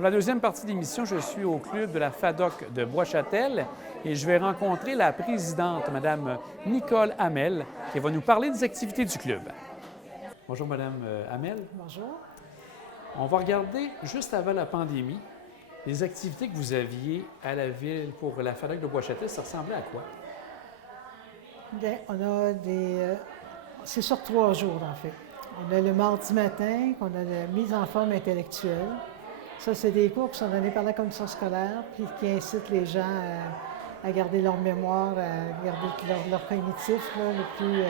Pour la deuxième partie de l'émission, je suis au club de la FADOC de Bois-Châtel et je vais rencontrer la présidente, Mme Nicole Hamel, qui va nous parler des activités du club. Bonjour, Mme Hamel. Bonjour. On va regarder, juste avant la pandémie, les activités que vous aviez à la ville pour la FADOC de Bois-Châtel. Ça ressemblait à quoi? Bien, on a c'est sur 3 jours, en fait. On a le mardi matin, on a la mise en forme intellectuelle. Ça, c'est des cours qui sont donnés par la commission scolaire, puis qui incitent les gens à garder leur mémoire, à garder leur cognitif, là, le plus...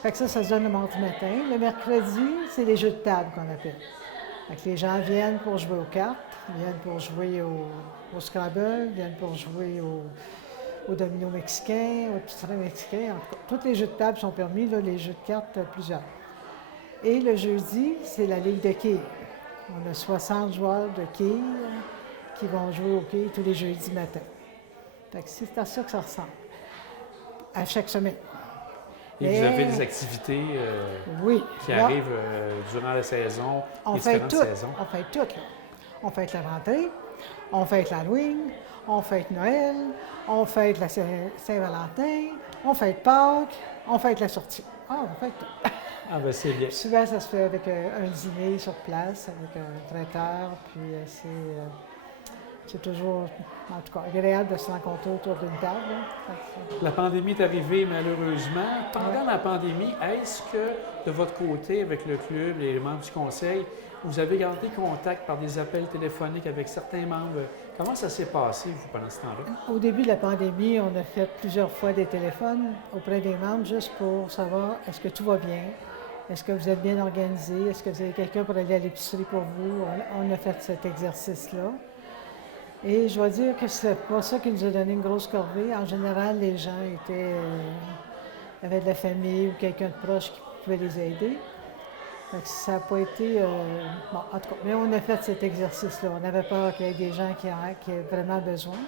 Fait que ça se donne le mardi matin. Le mercredi, c'est les jeux de table qu'on appelle. Fait que les gens viennent pour jouer aux cartes, viennent pour jouer au Scrabble, viennent pour jouer au domino mexicain, au petit train mexicain. En tout cas, tous les jeux de table sont permis, là, les jeux de cartes, plusieurs. Et le jeudi, c'est la Ligue de quilles. On a 60 joueurs de quilles qui vont jouer au quilles tous les jeudis matin. Fait que c'est à ça que ça ressemble, à chaque semaine. Et vous avez des activités oui, qui arrivent durant la saison, on les fait différentes tout, saisons? on fait tout, là. On fête la rentrée, on fête l'Halloween, on fête Noël, on fête la Saint-Valentin, on fête Pâques, on fête la sortie. Ah, on fête tout. Ah, bien, c'est bien. Souvent, ça se fait avec un dîner sur place, avec un traiteur, puis c'est toujours, en tout cas, agréable de se rencontrer autour d'une table. Hein. La pandémie est arrivée malheureusement. Pendant la pandémie, est-ce que de votre côté, avec le club, les membres du conseil, vous avez gardé contact par des appels téléphoniques avec certains membres? Comment ça s'est passé, vous, pendant ce temps-là? Au début de la pandémie, on a fait plusieurs fois des téléphones auprès des membres juste pour savoir est-ce que tout va bien, est-ce que vous êtes bien organisé, est-ce que vous avez quelqu'un pour aller à l'épicerie pour vous. On a fait cet exercice-là. Et je dois dire que c'est pas ça qui nous a donné une grosse corvée. En général, les gens avaient de la famille ou quelqu'un de proche qui pouvait les aider. Fait que ça n'a pas été... bon, en tout cas, mais on a fait cet exercice-là. On avait peur qu'il y ait des gens qui aient vraiment besoin.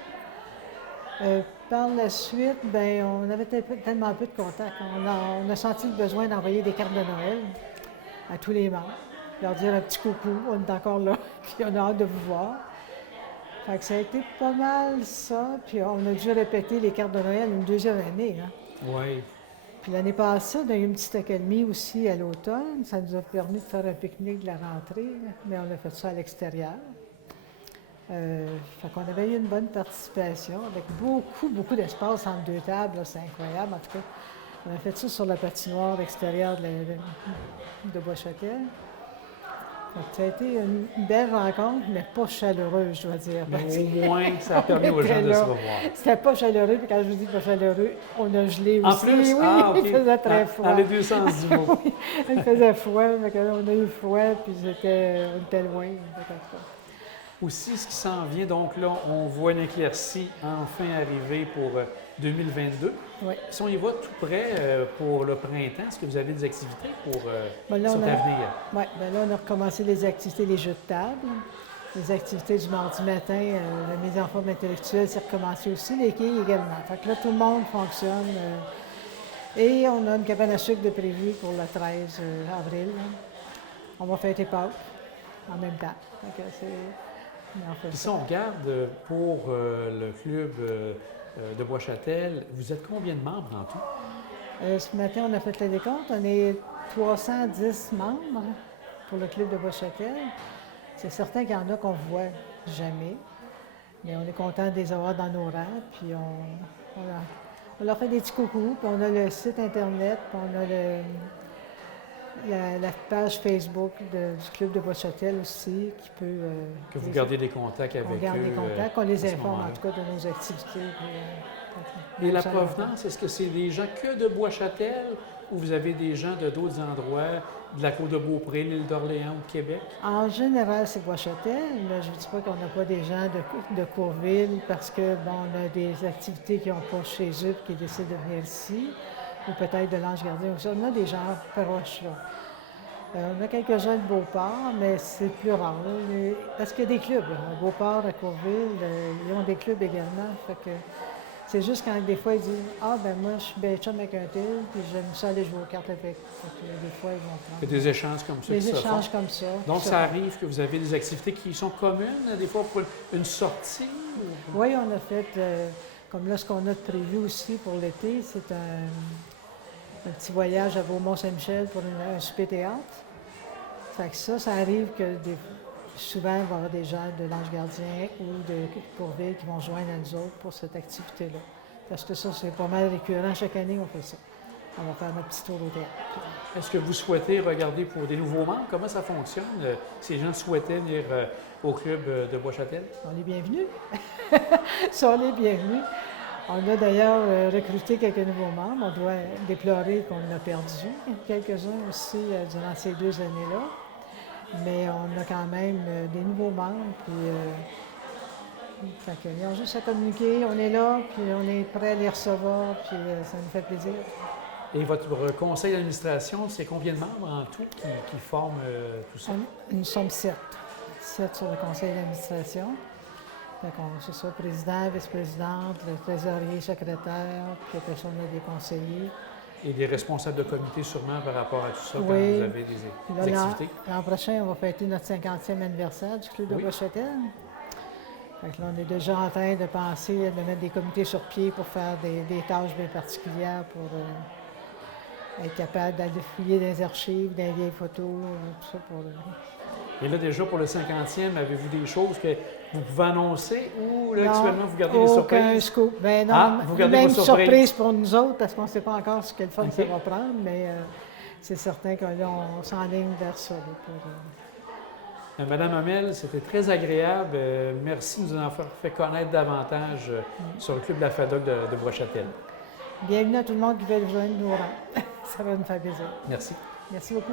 Par la suite, bien, on avait tellement peu de contacts. On a senti le besoin d'envoyer des cartes de Noël à tous les membres, leur dire un petit coucou, on est encore là, puis on a hâte de vous voir. Fait que ça a été pas mal ça, puis on a dû répéter les cartes de Noël une deuxième année. Hein. Oui. Puis l'année passée, on a eu une petite accalmie aussi à l'automne. Ça nous a permis de faire un pique-nique de la rentrée, mais on a fait ça à l'extérieur. Fait qu'on avait eu une bonne participation, avec beaucoup d'espace entre deux tables, c'est incroyable. En tout cas, on a fait ça sur la patinoire extérieure de Bois-Châtel. Ça a été une belle rencontre, mais pas chaleureuse, je dois dire. Mais au moins, ça a permis aux gens de se revoir. C'était pas chaleureux, puis quand je vous dis pas chaleureux, on a gelé En aussi. plus, Oui, OK. Il faisait très froid. Dans les deux sens du mot. Oui, il faisait froid, on a eu froid, puis on était loin. Aussi, ce qui s'en vient, donc là, on voit une éclaircie enfin arriver pour 2022. Oui. Si on y va tout près pour le printemps, est-ce que vous avez des activités pour Ben là, cet avenir? Oui, bien là, on a recommencé les activités, les jeux de table. Les activités du mardi matin, la mise en forme intellectuelle, c'est recommencé aussi, les quilles également. Fait que là, tout le monde fonctionne. Et on a une cabane à sucre de prévu pour le 13 avril. Là. On va fêter Pâques en même temps. Fait que Puis si on regarde pour le club de Bois-Châtel, vous êtes combien de membres en tout? Ce matin, on a fait le décompte. On est 310 membres pour le club de Bois-Châtel. C'est certain qu'il y en a qu'on ne voit jamais, mais on est content de les avoir dans nos rangs. Puis on leur fait des petits coucous, puis on a le site Internet, puis on a la page Facebook du club de Bois-Châtel aussi, qui peut... que vous gardez des contacts avec eux. On garde des contacts, qu'on les informe en tout cas de nos activités. Et la provenance, est-ce que c'est des gens que de Bois-Châtel ou vous avez des gens de d'autres endroits, de la Côte-de-Beaupré, l'île d'Orléans ou de Québec? En général, c'est Bois-Châtel. Je ne dis pas qu'on n'a pas des gens de Courville parce que bon, on a des activités qui n'ont pas chez eux et qui décident de venir ici, ou peut-être de l'Ange-Gardien aussi. On a des gens proches là. On a quelques-uns de Beauport, mais c'est plus rare. Parce qu'il y a des clubs. À Beauport, à Courville, ils ont des clubs également. Fait que C'est juste quand des fois ils disent ah ben moi je suis bien chum avec un tel, puis j'aime ça aller jouer aux cartes avec. Fait que des fois ils vont Il y a prendre. des échanges comme ça qui Des se font. échanges comme ça. Donc, qui se ça font. arrive que vous avez des activités qui sont communes, des fois pour une sortie? Oui, on a fait, comme là, ce qu'on a de prévu aussi pour l'été, c'est un petit voyage à Beaumont-Saint-Michel pour un souper théâtre. Fait que ça arrive que souvent, il va y avoir des gens de l'Ange Gardien ou de Courville qui vont joindre à nous autres pour cette activité-là. Parce que ça, c'est pas mal récurrent. Chaque année, on fait ça. On va faire notre petit tour au théâtre. Est-ce que vous souhaitez regarder pour des nouveaux membres? Comment ça fonctionne? Si les gens souhaitaient venir au club de Bois-Châtel? On est bienvenus. Ça, on est bienvenus. On a d'ailleurs recruté quelques nouveaux membres. On doit déplorer qu'on en a perdu quelques-uns aussi durant ces 2 années-là. Mais on a quand même des nouveaux membres. Puis, fait qu'ils ont juste à communiquer. On est là, puis on est prêt à les recevoir, puis ça nous fait plaisir. Et votre conseil d'administration, c'est combien de membres en tout qui forment tout ça? Nous sommes 7. 7 sur le conseil d'administration. C'est ça, président, vice-présidente, le trésorier, secrétaire, puis après ça, on a des conseillers. Et des responsables de comité sûrement par rapport à tout ça, quand Oui. vous avez des activités? L'an prochain, on va fêter notre 50e anniversaire du Club de Bois-Châtel. Fait que là, on est déjà en train de penser de mettre des comités sur pied pour faire des tâches bien particulières pour être capable d'aller fouiller des archives, des vieilles photos, tout ça pour... Et là, déjà, pour le 50e, avez-vous des choses que vous pouvez annoncer ou là, Non, actuellement, vous gardez des aucun surprises? scoop. Ben non, Vous gardez même vos surprises? surprise pour nous autres parce qu'on ne sait pas encore ce quelle forme OK. ça va prendre, mais c'est certain qu'on s'enligne vers ça. Là, pour, Madame Hamel, c'était très agréable. Merci de nous en avoir fait connaître davantage sur le club de la FADOC de Bois-Châtel. Bienvenue à tout le monde qui veut joindre nos rangs. Ça va nous faire plaisir. Merci. Merci beaucoup.